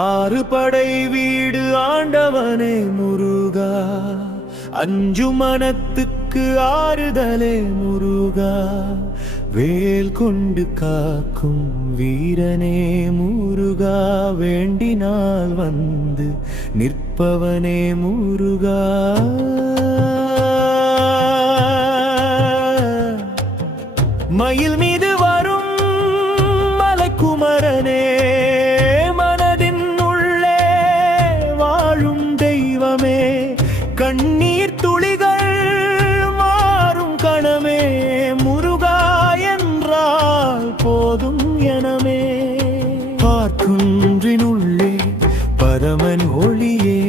ஆறு படை வீடு ஆண்டவனே முருகா, அஞ்சு மனத்துக்கு ஆறுதலே முருகா, வேல் கொண்டு காக்கும் வீரனே முருகா, வேண்டினால் வந்து நிற்பவனே முருகா. மயில் மீது வரும் மலைக்குமரனே, மனதின் உள்ளே வாழும் தெய்வமே, கண்ணீர் துளிகள் மாறும் கணமே, முருகா என்றால் போதும் எனமே. பார்க்குன்றின் உள்ளே பரமன் ஒளியே,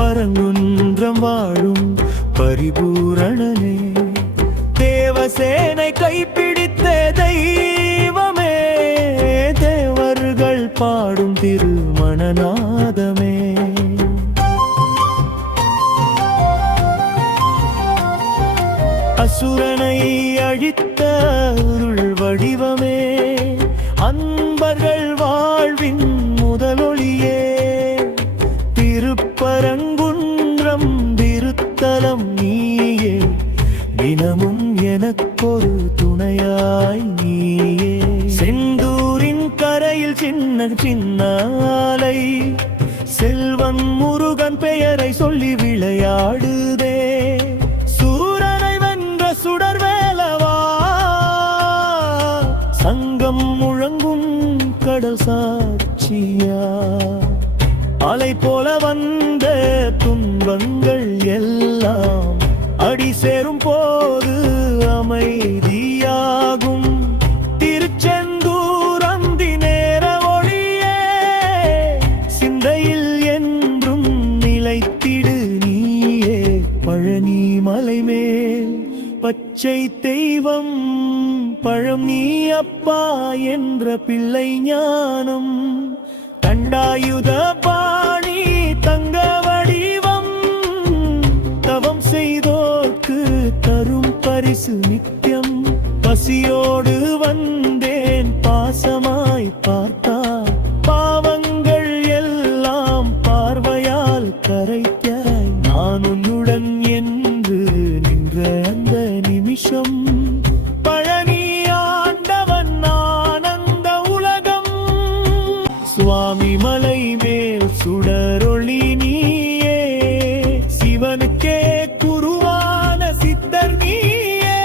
பரங்குன்றம் வாழும் பரிபூரணனே, தேவசேனை கைப்பிடித்த தெய்வமே, தேவர்கள் பாடும் திருமணநாதமே. அசுரனை அழித்த அருள் வடிவமே, அன்பர்கள் வாழ்வின் முதலொளியே, திருப்பரங்குன்றம் திருத்தலம் நீயே, தினமும் எனக்கொரு துணையாய் நீயே. செந்தூரின் கரையில் சின்ன சின்ன ஆலை, செல்வன் முருகன் பெயரை சொல்லி விளையாடுதே, சூரனை வென்ற சுடர்வேலவா, சங்கம் முழங்கும் கடல் சாட்சியா, அலை போல வந்த துன்பங்கள் எல்லாம் அடி சேரும் போது அமைதியாகும், திருச்செந்தூர் அந்தி நேர ஒளியே, சிந்தையில் என்றும் நிலைத்திடு நீயே. பழனி மலை மேல் பச்சை தெய்வம், பழம் நீ அப்பா என்ற பிள்ளை ஞானம், தண்டாயுத பாணி தங்க வடிவம், தவம் செய்தோர்க்கு தரும் பரிசு நித்தியம். பசியோடு வந்தேன் பாசமாய் பார்த்தார், பாவங்கள் எல்லாம் பார்வையால் கரைத்தாய், நான் உன்னுடன் என்று நின்ற அந்த நிமிஷம், பழனி ஆண்டவன் ஆனந்த உலகம். சுவாமி மலை மேல் சுடரொளி நீயே, சிவனுக்கே குருவான சித்தர் நீயே,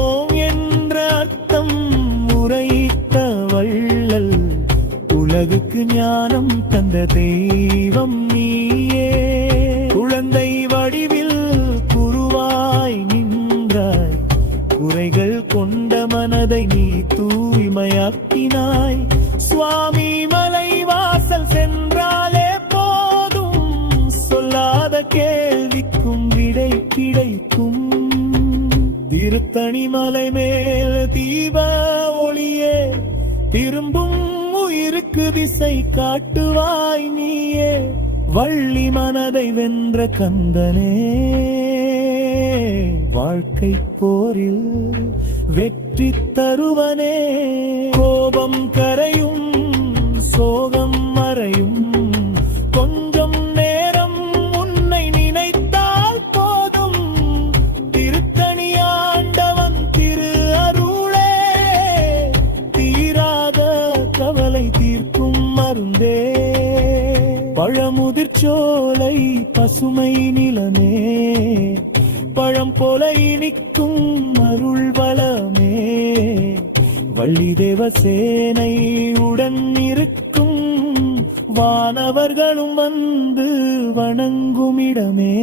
ஓம் என்ற அர்த்தம் உரைத்த வள்ளல், உலகுக்கு ஞானம் தந்த தெய்வம் நீயே. குழந்தை வடிவில் குருவாய் நின்றாய், குறைகள் கொண்ட மனதை நீ தூய்மையாக்கினாய், சுவாமி மலை வாசல் சென்றாலே போதும், சொல்லாத கேள்விக்கும் விடை கிடைக்கும். திருத்தணி மலை மேல் தீப ஒளியே, திரும்பும் உயிருக்கு திசை காட்டுவாய் நீயே, வள்ளி மனதை வென்ற கந்தனே, வாழ்க்கை போரில் வெற்றி தருவனே. கோபம் கரையும் சோகம் மறையும், கொஞ்சம் நேரம் உன்னை நினைத்தால் போதும், திருத்தணி ஆண்டவன் திரு அருளே, தீராத கவலை தீர்க்கும் மருந்தே. பழமுதிர்ச்சோலை பசுமை நிலமே, பழம் போல இனிக்கும் அருள் வளமே, வள்ளி தேவசேனை உடன் இருக்கும், வானவர்களும் வந்து வணங்கும் இடமே.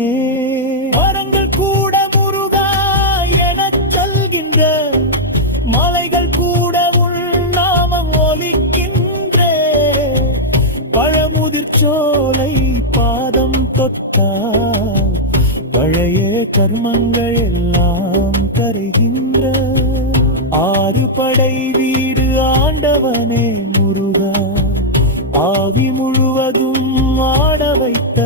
மரங்கள் கூட முருகா எனச் சொல்கின்ற, மலைகள் கூட உள் நாமம் ஒலிக்கின்ற, பழமுதிர்ச்சோலை பாதம் தொட்டால் பழைய கர்மங்கள் எல்லாம் கரைகின்ற, ஆறு படை வீடு ஆண்டவனே முருகா, ஆவி முழுவதும் ஆட வைத்த